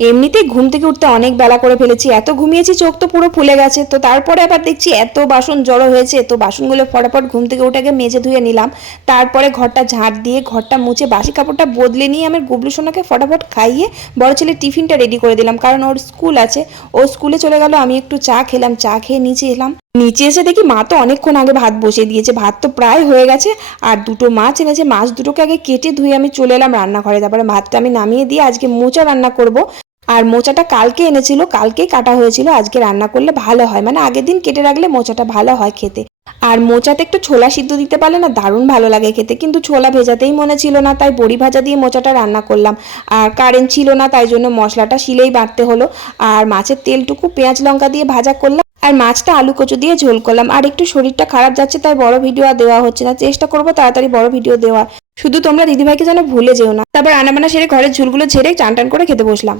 এমনিতেই ঘুম থেকে উঠতে অনেক বেলা করে ফেলেছি, এত ঘুমিয়েছি চোখ তো পুরো ফুলে গেছে। তো তারপরে আবার দেখছি এত বাসন জড়ো হয়েছে, তো বাসনগুলো ফটাফট ঘুম থেকে উঠে গিয়ে মেজে ধুয়ে নিলাম। তারপরে ঘরটা ঝাঁট দিয়ে ঘরটা মুছে বাসি কাপড়টা বদলে নিয়ে আমি গুবলু সোনাকে ফটাফট খাইয়ে বড় ছেলের টিফিনটা রেডি করে দিলাম, কারণ ওর স্কুল আছে। ও স্কুলে চলে গেল, আমি একটু চা খেলাম, চা খেয়ে নিচে এলাম। নিচে এসে দেখি মা তো অনেকক্ষণ আগে ভাত বসিয়ে দিয়েছে, ভাত তো প্রায় হয়ে গেছে। আর দুটো মাছ এনেছে, মাছ দুটোকে আগে কেটে ধুয়ে আমি চলে এলাম রান্নাঘরে। তারপরে ভাতটা আমি নামিয়ে দিয়ে আজকে মোচা রান্না করব। আর মোচাটা কালকে এনেছিল, কালকেই কাটা হয়েছিল, আজকে রান্না করলে ভালো হয়, মানে আগের দিন কেটে রাখলে মোচাটা ভালো হয় খেতে। আর মোচাতে একটু ছোলা সিদ্ধ দিতে পারলে না দারুণ ভালো লাগে খেতে, কিন্তু ছোলা ভেজাতেই মনে ছিল না, তাই বড়ি ভাজা দিয়ে মোচাটা রান্না করলাম। আর কারেন্ট ছিল না, তাই জন্য মশলাটা শিলেই বাটতে হলো। আর মাছের তেলটুকু পেঁয়াজ লঙ্কা দিয়ে ভাজা করলাম, আর মাছটা আলু কচু দিয়ে ঝোল করলাম। আর একটু শরীরটা খারাপ যাচ্ছে, তাই বড় ভিডিও আর দেওয়া হচ্ছে না, চেষ্টা করবো তাড়াতাড়ি বড় ভিডিও দেওয়ার। শুধু তোমরা দিদিভাইকে যেন ভুলে যেও না। তারপর রান্নাবান্না সেরে ঘরের ঝুলগুলো ঝেড়ে চান টান করে খেতে বসলাম।